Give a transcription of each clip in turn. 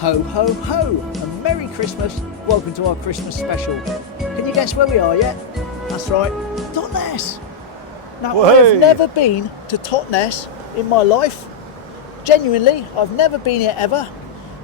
Ho, ho, ho! A Merry Christmas! Welcome to our Christmas special. Can you guess where we are yet? That's right, Totnes! Now, I have never been to Totnes in my life. Genuinely, I've never been here ever.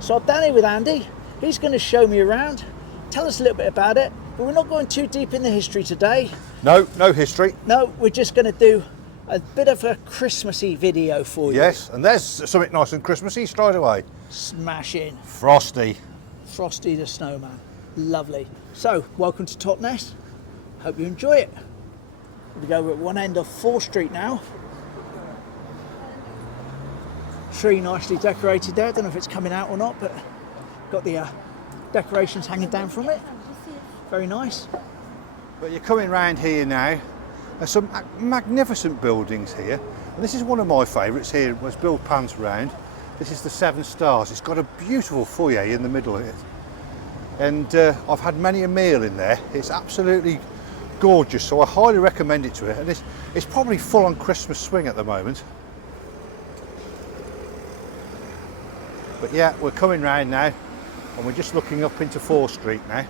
So I'm down here with Andy. He's going to show me around, tell us a little bit about it, but we're not going too deep in the history today. No history. No, we're just going to do a bit of a Christmassy video for you. Yes, and there's something nice and Christmassy straight away. Smashing. Frosty. Frosty the Snowman. Lovely. So, welcome to Totnes. Hope you enjoy it. We go at one end of 4th Street now. Tree nicely decorated there. I don't know if it's coming out or not, but got the decorations hanging down from it. Very nice. But you're coming round here now. There's some magnificent buildings here. And this is one of my favourites here. Was Bill Pants round. This is the 7 Stars. It's got a beautiful foyer in the middle of it. And I've had many a meal in there. It's absolutely gorgeous, so I highly recommend it to it. And it's probably full on Christmas swing at the moment. But yeah, we're coming round now, and we're just looking up into 4th Street now.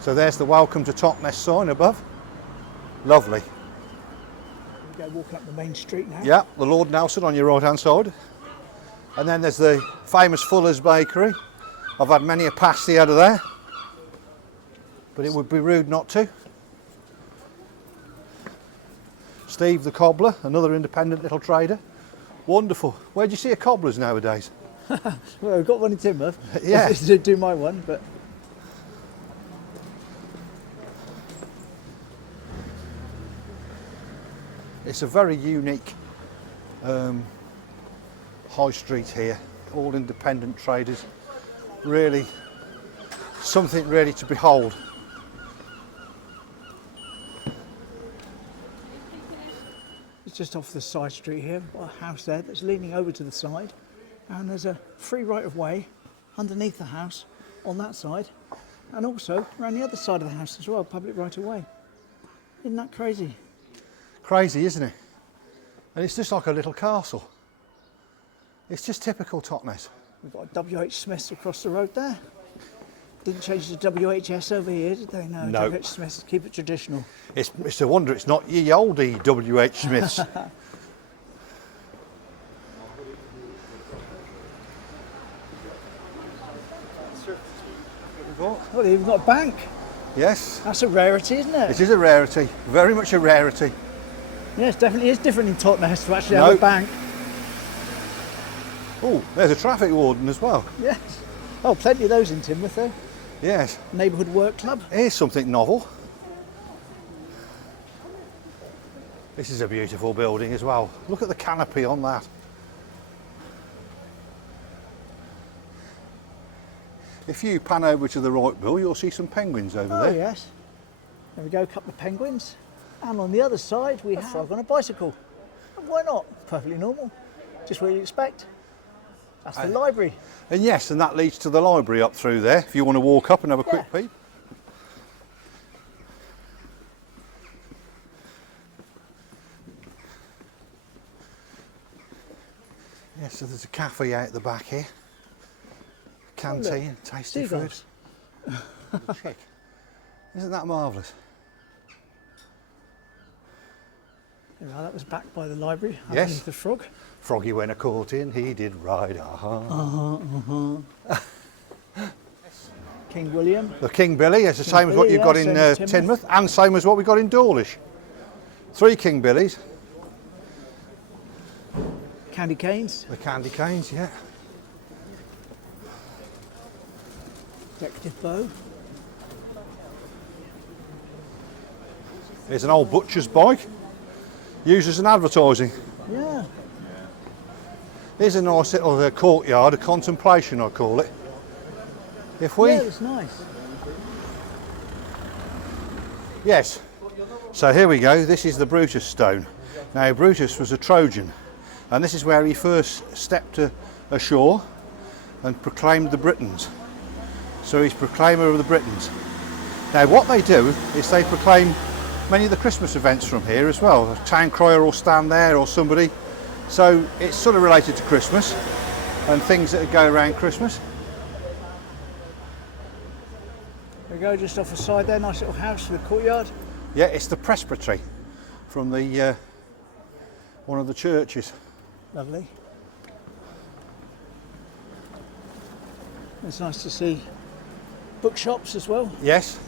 So there's the Welcome to Totnes sign above. Lovely. We go walking up the main street now. Yeah, the Lord Nelson on your right hand side. And then there's the famous Fuller's Bakery. I've had many a pasty out of there, but it would be rude not to. Steve the Cobbler, another independent little trader. Wonderful. Where do you see a cobbler's nowadays? Well, we've got one in Timber. Yeah. To do my one, but it's a very unique high street here. All independent traders. Really, something really to behold. it's just off the side street here. Got a house there that's leaning over to the side, and there's a free right of way underneath the house on that side, and also around the other side of the house as well, public right of way. Isn't that crazy? Crazy, isn't it? And it's just like a little castle. It's just typical Totnes. We've got WH Smiths across the road there. Didn't change to WHS over here, did they? No, No. WH Smiths, keep it traditional. It's a wonder it's not ye oldie WH Smiths. Well, they've even got a bank. Yes. That's a rarity, isn't it? It is a rarity, very much a rarity. Yes, definitely is different in Totnes to actually have a bank. Oh, there's a traffic warden as well. Yes. Oh, plenty of those in Teignmouth though. Yes. Neighbourhood Work Club. Here's something novel. This is a beautiful building as well. Look at the canopy on that. If you pan over to the right, Bill, you'll see some penguins over there. Oh yes. There we go, a couple of penguins. And on the other side we have a frog on a bicycle. And why not? Perfectly normal. Just what you expect. That's the library. And yes, and that leads to the library up through there, if you want to walk up and have a quick peep. Yes, so there's a cafe out the back here. Canteen, tasty food. Check. Isn't that marvellous? Well, that was backed by the library. Yes. The frog. Froggy went a courting, he did ride. King William. The King Billy, it's the same as what you've got in Teignmouth, and same as what we got in Dawlish. 3 King Billies. Candy canes. The candy canes, yeah. Decorative bow. Here's an old butcher's bike, used as an advertising. Yeah. Here's a nice little courtyard, a contemplation I call it. If we... Yeah, it's nice. Yes. So here we go, this is the Brutus stone. Now Brutus was a Trojan, and this is where he first stepped ashore and proclaimed the Britons. So he's proclaimer of the Britons. Now what they do is they proclaim many of the Christmas events from here as well. A town crier will stand there or somebody. So it's sort of related to Christmas and things that go around Christmas. There we go, just off the side there, nice little house with a courtyard. Yeah, it's the presbytery from the one of the churches. Lovely. It's nice to see bookshops as well. Yes.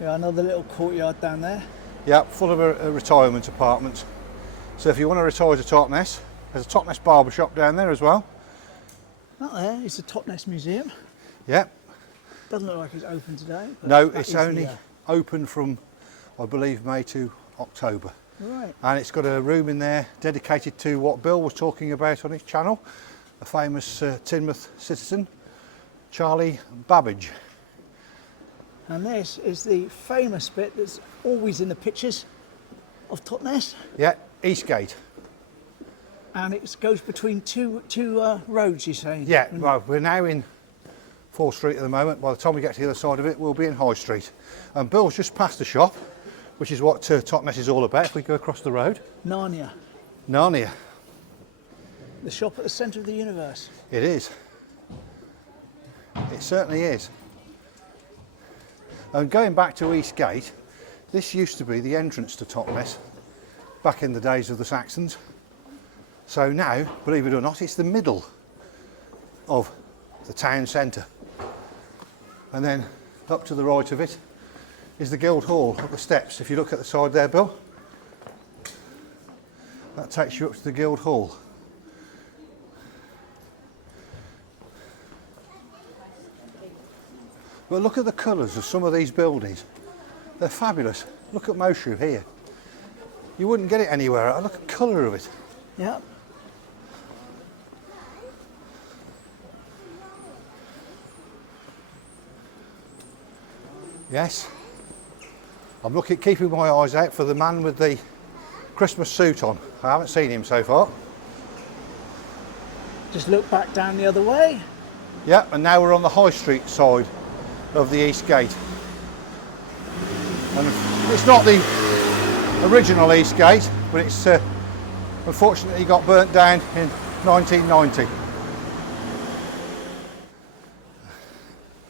Yeah, another little courtyard down there. Yeah, full of retirement apartments. So if you want to retire to Totnes, there's a Totnes barbershop down there as well. Out there is the Totnes Museum. Yeah. Doesn't look like it's open today. No, it's only open from, I believe, May to October. Right. And it's got a room in there dedicated to what Bill was talking about on his channel, a famous Teignmouth citizen, Charlie Babbage. And this is the famous bit that's always in the pictures of Totnes. Yeah, Eastgate. And it goes between two roads, you're saying? Yeah, well, we're now in 4th Street at the moment. By the time we get to the other side of it, we'll be in High Street. And Bill's just past the shop, which is what Totnes is all about. If we go across the road. Narnia. Narnia. The shop at the centre of the universe. It is. It certainly is. And going back to Eastgate, this used to be the entrance to Totnes back in the days of the Saxons. So now, believe it or not, it's the middle of the town centre. And then up to the right of it is the Guildhall up the steps. If you look at the side there, Bill, that takes you up to the Guildhall. But look at the colours of some of these buildings. They're fabulous. Look at Moshew here. You wouldn't get it anywhere else. Look at the colour of it. Yeah. Yes. I'm keeping my eyes out for the man with the Christmas suit on. I haven't seen him so far. Just look back down the other way. Yeah, and now we're on the High Street side of the East Gate. And it's not the original East Gate, but it's unfortunately got burnt down in 1990.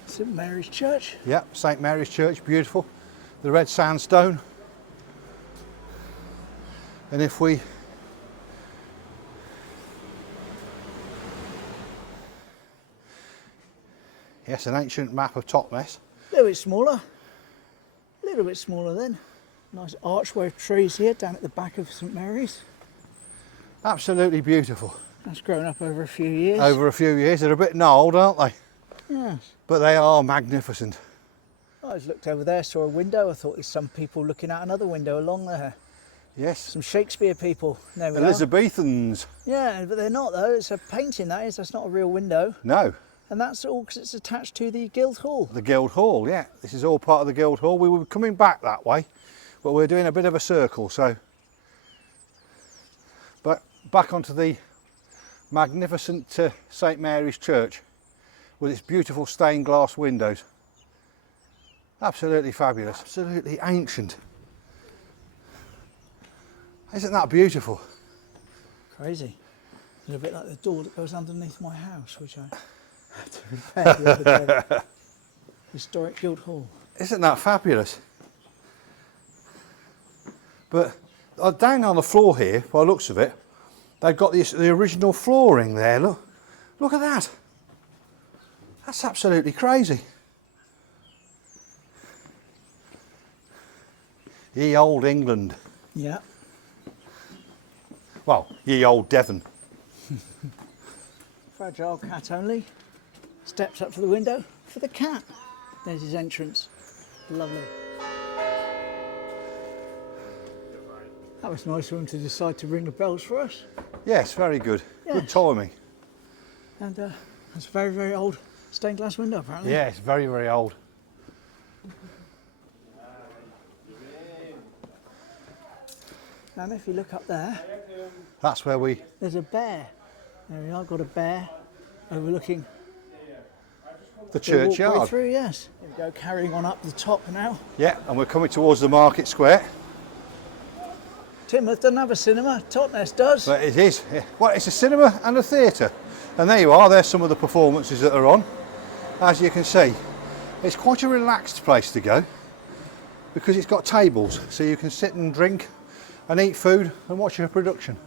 St Mary's Church. Yeah, St Mary's Church, beautiful. The red sandstone. And if we yes, an ancient map of Totnes. A little bit smaller. A little bit smaller then. Nice archway of trees here down at the back of St Mary's. Absolutely beautiful. That's grown up over a few years. Over a few years. They're a bit gnarled, aren't they? Yes. But they are magnificent. I just looked over there, saw a window. I thought there's some people looking out another window along there. Yes. Some Shakespeare people. There we are. Elizabethans. Yeah, but they're not though. It's a painting, that is. That's not a real window. No. And that's all because it's attached to the Guildhall. The Guildhall, yeah. This is all part of the Guildhall. We were coming back that way, but we're doing a bit of a circle, so. But back onto the magnificent St Mary's Church with its beautiful stained glass windows. Absolutely fabulous, absolutely ancient. Isn't that beautiful? Crazy. It's a bit like the door that goes underneath my house, which I had to repair the other day. Historic Guildhall. Isn't that fabulous? But down on the floor here, by the looks of it, they've got the original flooring there. Look at that. That's absolutely crazy. Ye old England. Yeah. Well, ye old Devon. Fragile cat only. Steps up to the window for the cat. There's his entrance. Lovely. That was nice of him to decide to ring the bells for us. Yes, very good. Yes. Good timing. And that's a very, very old stained glass window, apparently. Yeah, it's very, very old. And if you look up there, That's where there's a bear. There we are, got a bear overlooking the the walkway churchyard. through, yes. Here we go, carrying on up the top now. Yeah, and we're coming towards the market square. Teignmouth doesn't have a cinema, Totnes does. But it is. Yeah. Well, it's a cinema and a theatre. And there you are, there's some of the performances that are on, as you can see. It's quite a relaxed place to go because it's got tables, so you can sit and drink and eat food and watch a production.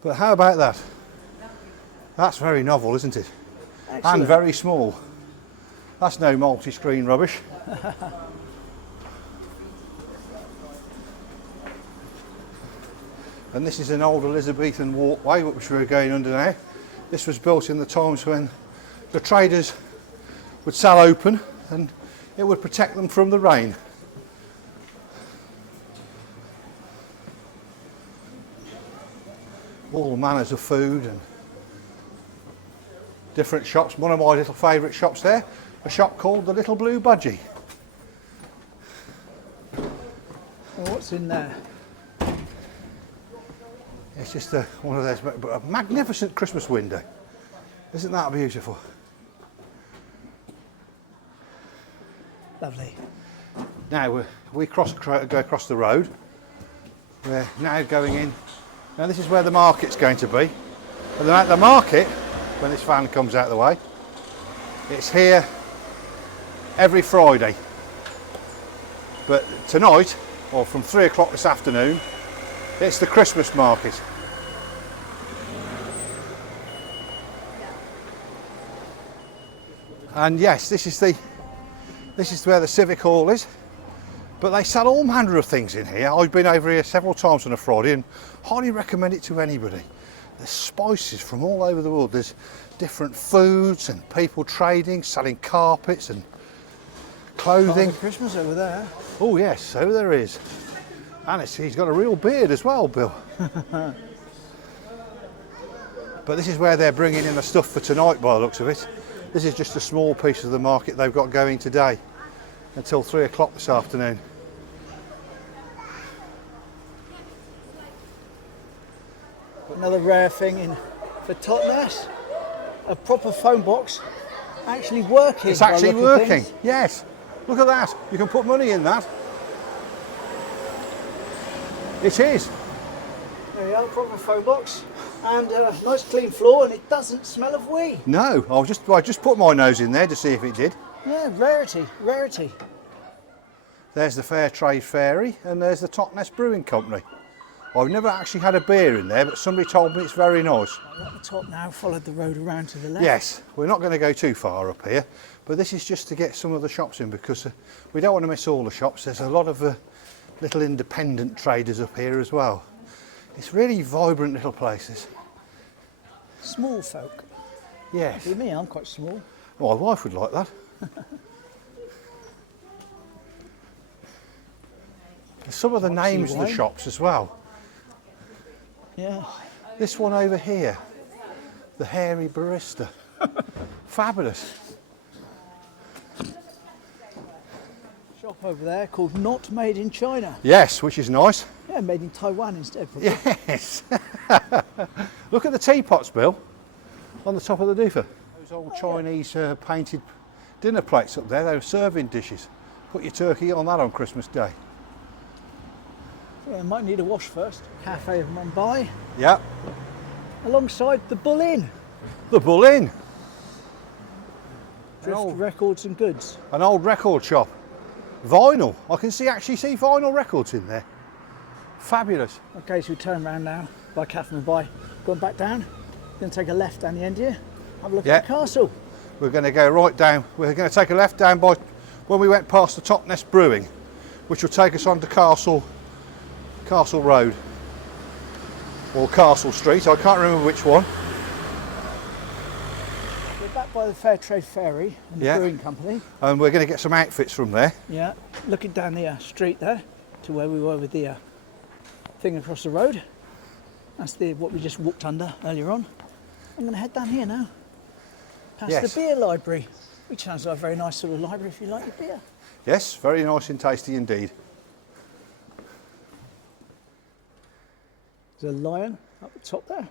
But how about that? That's very novel, isn't it? Excellent. And very small. That's no multi-screen rubbish. And this is an old Elizabethan walkway which we're going under now. This was built in the times when the traders would sail open and it would protect them from the rain. All manners of food and different shops. One of my little favourite shops there, a shop called the Little Blue Budgie. Well, what's in there? It's just one of those, but a magnificent Christmas window. Isn't that beautiful? Lovely. Now we go across the road. We're now going in. Now this is where the market's going to be. And at the market, when this van comes out of the way, it's here every Friday. But tonight, or from 3 o'clock this afternoon, it's the Christmas market. And yes, this is where the Civic Hall is. But they sell all manner of things in here. I've been over here several times on a Friday and highly recommend it to anybody. There's spices from all over the world. There's different foods and people trading, selling carpets and clothing. Father Christmas over there. Oh yes, so there is. And he's got a real beard as well, Bill. But this is where they're bringing in the stuff for tonight by the looks of it. This is just a small piece of the market they've got going today until 3 o'clock this afternoon. Another rare thing for Totnes, a proper phone box actually working. It's actually by the look of working, things. yes. Look at that, you can put money in that. It is. There you are, proper phone box. And a nice clean floor, and it doesn't smell of wee. No, I just put my nose in there to see if it did. Yeah, rarity, rarity. There's the Fair Trade Fairy and there's the Totnes Brewing Company. I've never actually had a beer in there, but somebody told me it's very nice. I'm at the top now, followed the road around to the left. Yes, we're not going to go too far up here, but this is just to get some of the shops in because we don't want to miss all the shops. There's a lot of little independent traders up here as well. It's really vibrant little places. Small folk. Yes. For me, I'm quite small. My wife would like that. Some of the names of the shops as well. Yeah. This one over here, the Hairy Barista. Fabulous. Shop over there called Not Made in China. Yes, which is nice. Yeah, made in Taiwan instead. Probably. Yes. Look at the teapots, Bill, on the top of the doofer. Those old Chinese painted dinner plates up there, they were serving dishes. Put your turkey on that on Christmas Day. Yeah, might need a wash first. Cafe of Mumbai, Yep. alongside the Bull Inn. The Bull Inn. Drift records and goods. An old record shop. Vinyl. I can actually see vinyl records in there. Fabulous. Okay, so we turn around now by Cafe Mumbai. Going back down. Going to take a left down the end here. Have a look at the castle. We're going to go right down. We're going to take a left down by when we went past the Totnes Brewing, which will take us on to Castle Road or Castle Street. I can't remember which one. We're back by the Fair Trade Ferry and the Brewing Company. And we're going to get some outfits from there. Yeah, looking down the street there to where we were with the thing across the road. That's what we just walked under earlier on. I'm going to head down here now, past the beer library, which sounds like a very nice sort of library if you like your beer. Yes, very nice and tasty indeed. There's a lion up the top there.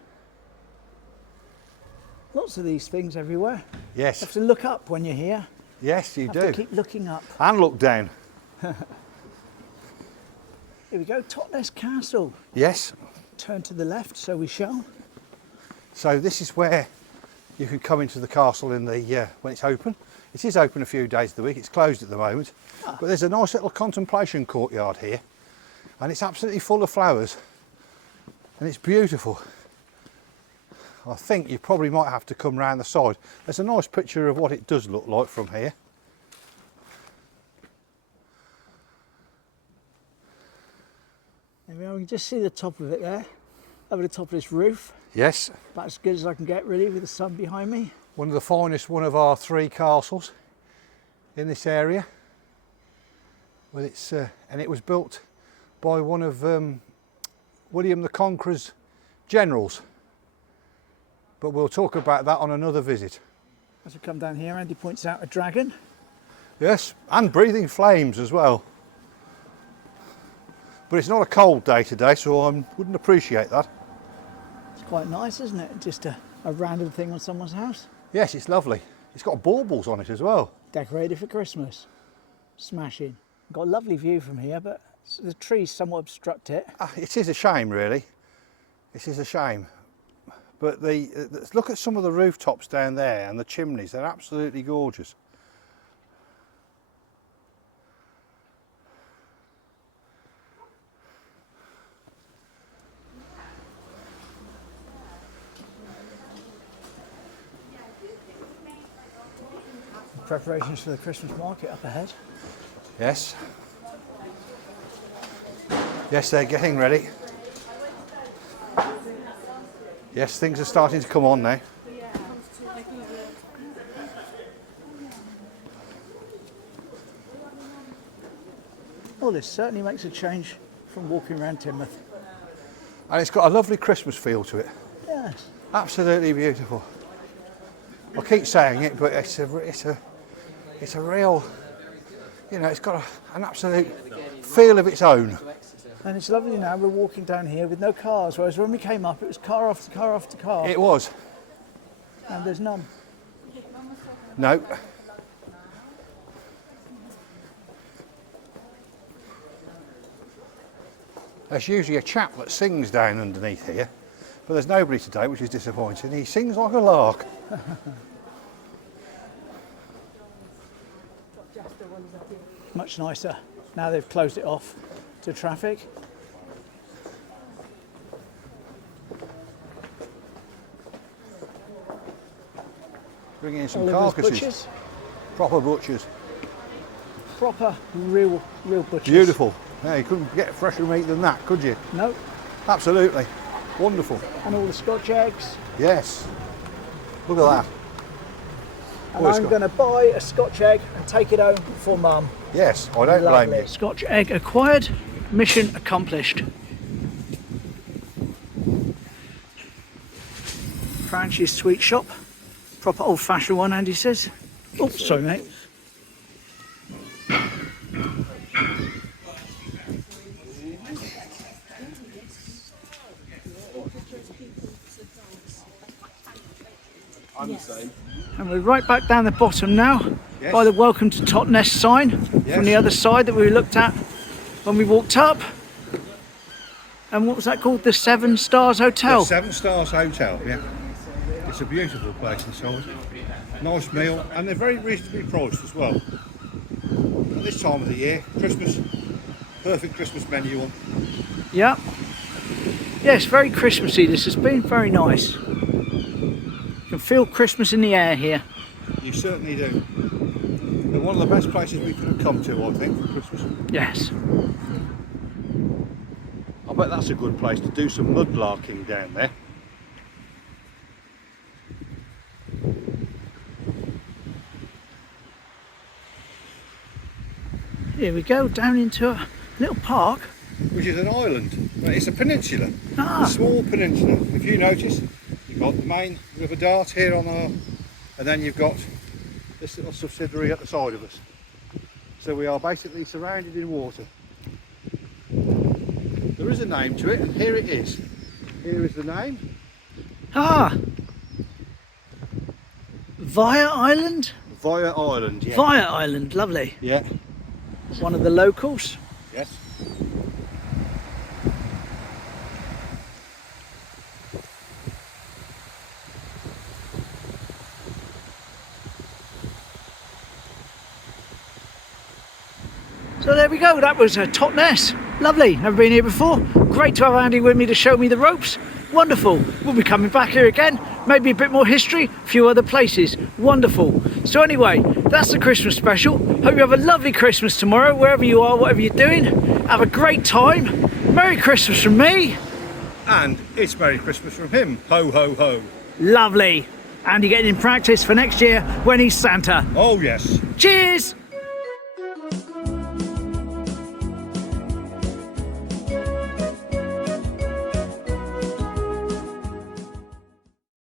Lots of these things everywhere. Yes. You have to look up when you're here. Yes, you have do. to keep looking up. And look down. Here we go, Totnes Castle. Yes. Turn to the left, so we shall. So this is where you can come into the castle in the when it's open. It is open a few days of the week. It's closed at the moment, but there's a nice little contemplation courtyard here, and it's absolutely full of flowers, and it's beautiful. I think you probably might have to come round the side. There's a nice picture of what it does look like from here. There we are, we can just see the top of it there, over the top of this roof. Yes. About as good as I can get really with the sun behind me. One of the finest one of our 3 castles in this area. Well, it's and it was built by one of William the Conqueror's generals. But we'll talk about that on another visit. As we come down here, Andy points out a dragon. Yes, and breathing flames as well. But it's not a cold day today, so I wouldn't appreciate that. It's quite nice, isn't it? Just a random thing on someone's house. Yes, it's lovely. It's got baubles on it as well. Decorated for Christmas. Smashing. Got a lovely view from here, but the trees somewhat obstruct it. It is a shame, really. It is a shame. But look at some of the rooftops down there and the chimneys. They're absolutely gorgeous. Preparations for the Christmas market up ahead. Yes. Yes, they're getting ready. Yes, things are starting to come on now. Well, this certainly makes a change from walking around Teignmouth. And it's got a lovely Christmas feel to it. Yes. Absolutely beautiful. I keep saying it, but it's a real, you know, it's got an absolute feel of its own. And it's lovely now, we're walking down here with no cars, whereas when we came up it was car after car after car. It was. And there's none. No. There's usually a chap that sings down underneath here, but there's nobody today, which is disappointing. He sings like a lark. Much nicer. Now they've closed it off to traffic. Bringing in some Oliver's carcasses. Butchers. Proper butchers. Proper, real butchers. Beautiful. Yeah, you couldn't get fresher meat than that, could you? No. Absolutely. Wonderful. And all the Scotch eggs. Yes. Look at that. And I'm going to buy a Scotch egg and take it home for Mum. Yes, I don't blame you. Scotch egg acquired, mission accomplished. Franch's sweet shop. Proper old-fashioned one, Andy says. Oh, sorry, mate. I'm the same. And we're right back down the bottom now, Yes. by the Welcome to Totnes sign Yes. from the other side that we looked at when we walked up. And what was that called? The 7 Stars Hotel. The 7 Stars Hotel, yeah. It's a beautiful place inside. Nice meal, and they're very reasonably priced as well. At this time of the year, Christmas, perfect Christmas menu on. Yeah. Yes, very Christmassy this has been, very nice. You can feel Christmas in the air here. You certainly do. They're one of the best places we could have come to, I think, for Christmas. Yes. I bet that's a good place to do some mudlarking down there. Here we go, down into a little park. Which is an island. It's a peninsula. Ah. A small peninsula. If you notice, you've got the main River Dart here on our, and then you've got this little subsidiary at the side of us. So we are basically surrounded in water. There is a name to it, and here it is. Here is the name. Ah! Vire Island? Vire Island, yeah. Vire Island, lovely. Yeah. One of the locals. Yes. So there we go, that was Totnes. Lovely, never been here before. Great to have Andy with me to show me the ropes. Wonderful. We'll be coming back here again. Maybe a bit more history, a few other places. Wonderful. So anyway, that's the Christmas special. Hope you have a lovely Christmas tomorrow, wherever you are, whatever you're doing. Have a great time. Merry Christmas from me. And it's Merry Christmas from him. Ho, ho, ho. Lovely. Andy getting in practice for next year when he's Santa. Oh, yes. Cheers.